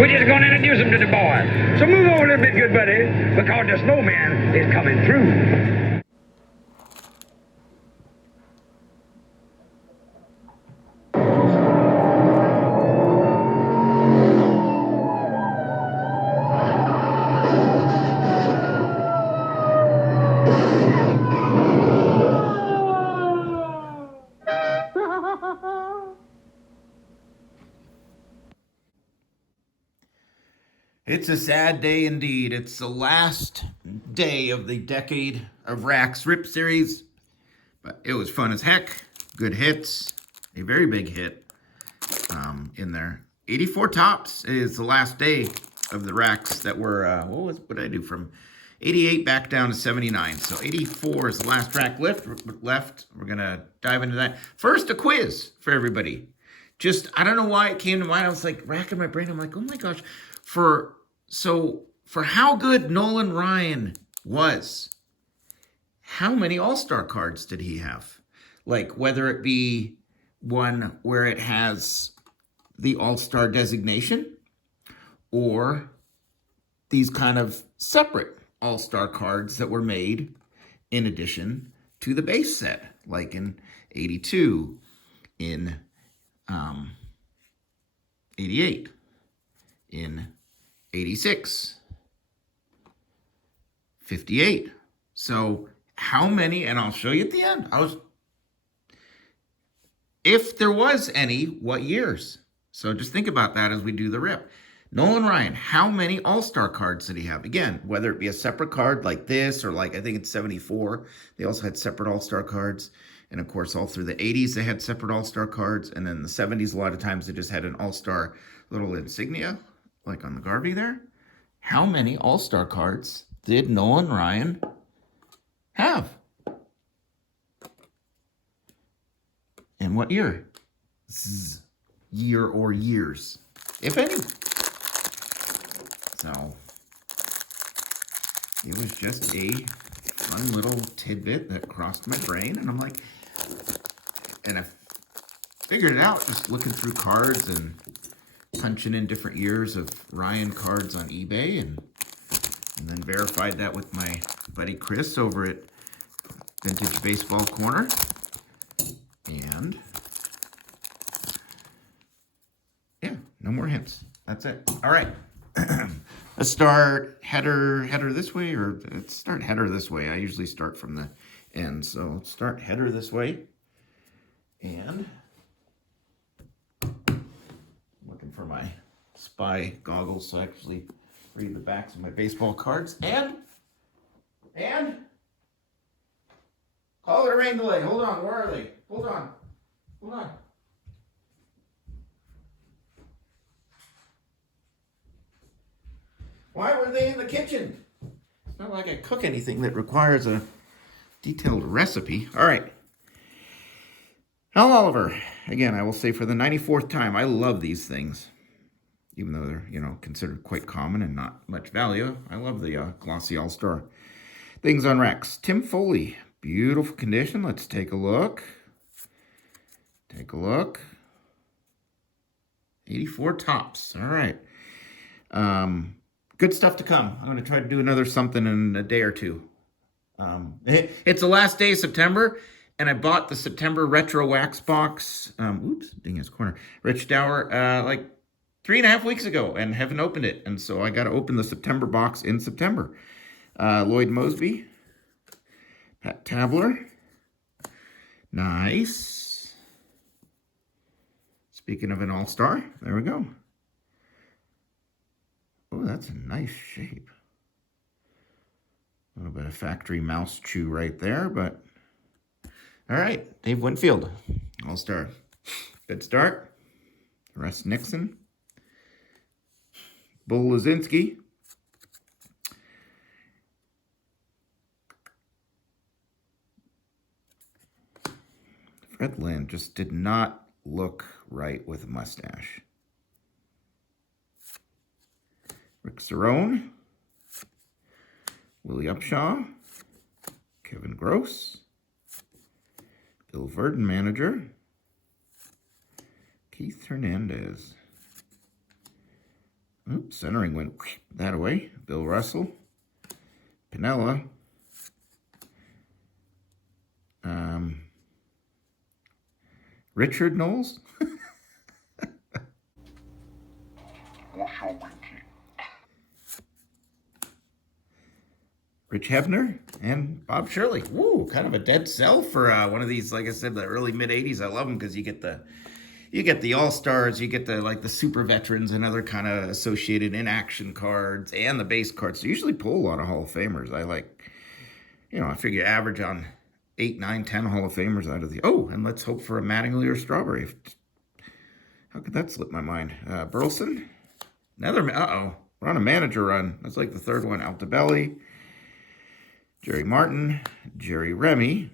We're just going to introduce him to the boys. So move over a little bit, good buddy, because the snowman is coming through. It's a sad day indeed. It's the last day of the decade of RACKS RIP series, but it was fun as heck. Good hits, a very big hit in there. 84 tops is the last day of the RACKS that were, what did I do from 88 back down to 79. So 84 is the last track left. We're going to dive into that. First, a quiz for everybody. Just, I don't know why it came to mind. I was like racking my brain. I'm like, oh my gosh. For how good Nolan Ryan was, how many All-Star cards did he have? Like, whether it be one where it has the All-Star designation or these kind of separate All-Star cards that were made in addition to the base set, like in 82, in 88, in 86, 58. So how many, and I'll show you at the end. If there was any, what years? So just think about that as we do the rip. Nolan Ryan, how many All-Star cards did he have? Again, whether it be a separate card like this or like, I think it's 74. They also had separate All-Star cards. And of course, all through the 80s, they had separate All-Star cards. And then the 70s, a lot of times they just had an All-Star little insignia, like on the Garvey there. How many All-Star cards did Nolan Ryan have? And what year? Year or years, if any. So, it was just a fun little tidbit that crossed my brain. And I'm like, and I figured it out just looking through cards and punching in different years of Ryan cards on eBay, and then verified that with my buddy Chris over at Vintage Baseball Corner. And yeah, no more hints. That's it. All right. Let's start header this way, or let's start header this way. I usually start from the end, so let's start header this way. And looking for my spy goggles so I actually read the backs of my baseball cards. And call it a rain delay. Hold on, where are they? Hold on. Why were they in the kitchen? It's not like I cook anything that requires a detailed recipe. All right. Hal Oliver. Again, I will say for the 94th time, I love these things. Even though they're, considered quite common and not much value. I love the glossy All-Star things on RACKS. Tim Foley. Beautiful condition. Let's take a look. 84 tops. All right. Good stuff to come. I'm going to try to do another something in a day or two. It's the last day of September, and I bought the September Retro Wax Box. Ding his corner. Rich Dower, like 3.5 weeks ago, and haven't opened it. And so I got to open the September box in September. Lloyd Mosby. Pat Tabler. Nice. Speaking of an all-star, there we go. Oh, that's a nice shape. A little bit of factory mouse chew right there, but all right, Dave Winfield, all-star. Good start. Russ Nixon. Bull Lazinski. Fred Lynn just did not look right with a mustache. Rick Cerrone, Willie Upshaw, Kevin Gross, Bill Verdon manager, Keith Hernandez. Oops, centering went that away. Bill Russell. Pinella. Richard Knowles. Rich Hebner and Bob Shirley. Woo, kind of a dead sell for one of these. Like I said, the early mid '80s. I love them because you get the all stars, you get the super veterans and other kind of associated in action cards and the base cards. So usually pull a lot of Hall of Famers. I like, I figure average on 8, 9, 10 Hall of Famers out of the. Oh, and let's hope for a Mattingly or Strawberry. How could that slip my mind? Burleson, another. We're on a manager run. That's like the third one. Altobelli. Jerry Martin, Jerry Remy,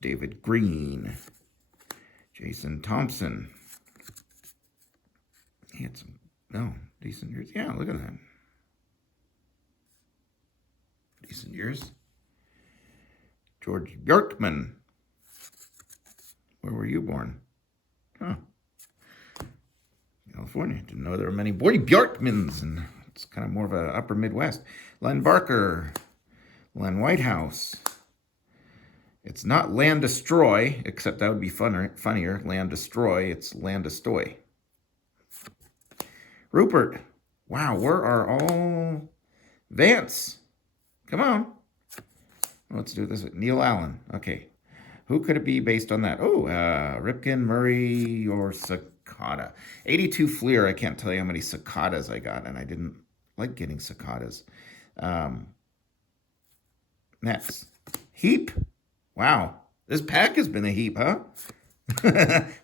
David Green, Jason Thompson. He had some, decent years. Yeah, look at that. Decent years. George Bjorkman. Where were you born? Huh. California. Didn't know there were many Boy Bjorkmans, and it's kind of more of a upper Midwest. Len Barker. Len Whitehouse. It's not Land Destroy, except that would be funnier. Land Destroy, it's Land Destroy. Rupert. Wow, where are all... Vance. Come on. Let's do this. Neil Allen. Okay. Who could it be based on that? Oh, Ripken, Murray, or Cicada. 82 Fleer. I can't tell you how many cicadas I got, and I didn't like getting cicadas. Next, heap. Wow, this pack has been a heap, huh?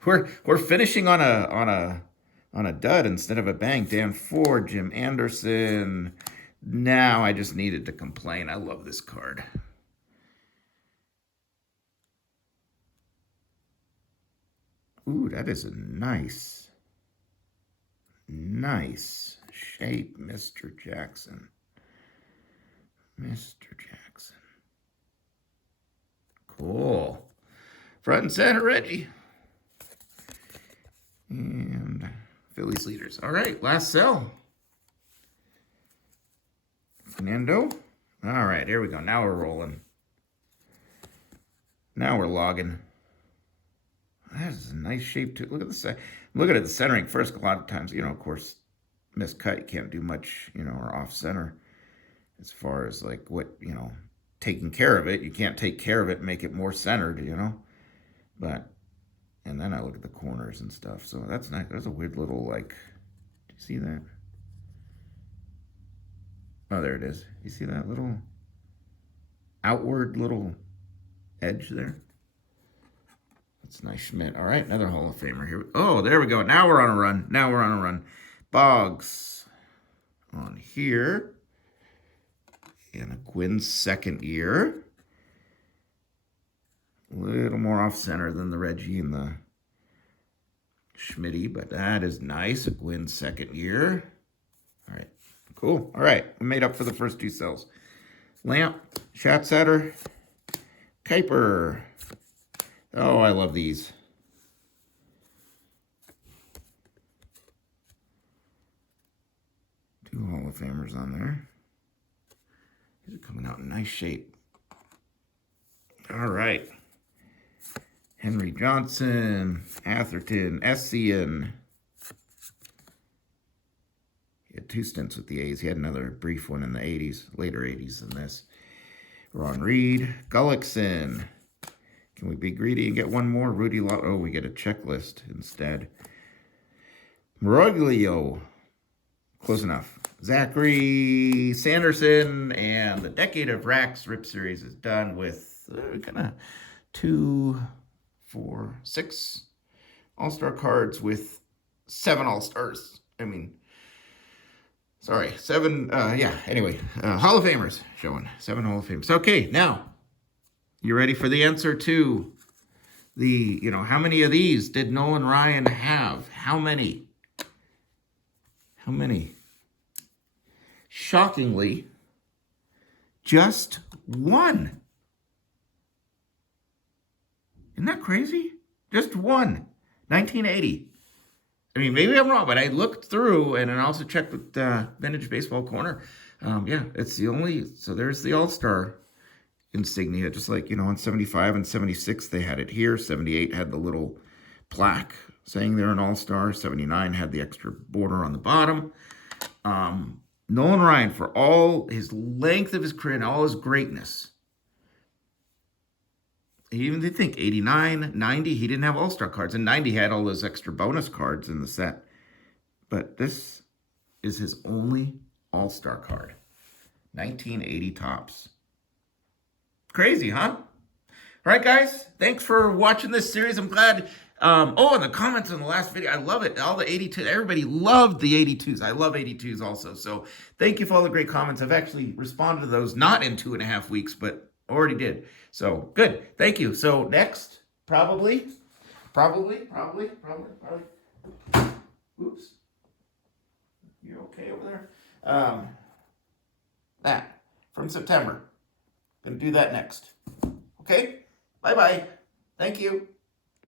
we're finishing on a dud instead of a bang. Dan Ford, Jim Anderson. Now I just needed to complain. I love this card. Ooh, that is a nice shape, Mr. Jackson. Mr. Jackson. Cool. Front and center, Reggie. And Phillies leaders. All right, last sell. Fernando. All right, here we go. Now we're rolling. Now we're logging. That is a nice shape, too. Look at the look at the centering first. A lot of times, of course, miscut. You can't do much, or off center. As far as like what, taking care of it. You can't take care of it and make it more centered, But, and then I look at the corners and stuff. So that's nice. There's a weird little, like, do you see that? Oh, there it is. You see that little outward little edge there? That's nice Schmidt. All right, another Hall of Famer here. Oh, there we go. Now we're on a run. Boggs on here. And a Quinn's second year. A little more off-center than the Reggie and the Schmitty, but that is nice. A Quinn's second year. All right, cool. All right, we made up for the first two cells. Lamp, Schatzadder, Kuiper. Oh, I love these. Two Hall of Famers on there. These are coming out in nice shape. All right. Henry Johnson, Atherton, Essien. He had 2 stints with the A's. He had another brief one in the 80s, later 80s than this. Ron Reed, Gullickson. Can we be greedy and get one more? Rudy Lott. Oh, we get a checklist instead. Moroglio. Close enough. Zachary Sanderson, and the Decade of RACKS Rip Series is done with kind of 2, 4, 6 All-Star cards with 7 All-Stars. I mean, sorry, 7, anyway, Hall of Famers showing, 7 Hall of Famers. Okay, now, you ready for the answer to the, how many of these did Nolan Ryan have? How many? How many? Shockingly, just 1. Isn't that crazy? Just 1. 1980. I mean, maybe I'm wrong, but I looked through and I also checked with Vintage Baseball Corner. Yeah, it's the only, so there's the All-Star insignia, just like, in 75 and 76, they had it here. 78 had the little plaque saying they're an All-Star. 79 had the extra border on the bottom. Nolan Ryan, for all his length of his career and all his greatness, even they think 89, 90, he didn't have All-Star cards. And 90 had all those extra bonus cards in the set. But this is his only All-Star card. 1980 Topps. Crazy, huh? All right, guys. Thanks for watching this series. I'm glad. Oh, and the comments on the last video, I love it. All the 82, everybody loved the 82s. I love 82s also. So thank you for all the great comments. I've actually responded to those, not in 2.5 weeks, but already did. So good. Thank you. So next, probably. Oops. You okay over there? That from September. Gonna do that next. Okay? Bye-bye. Thank you.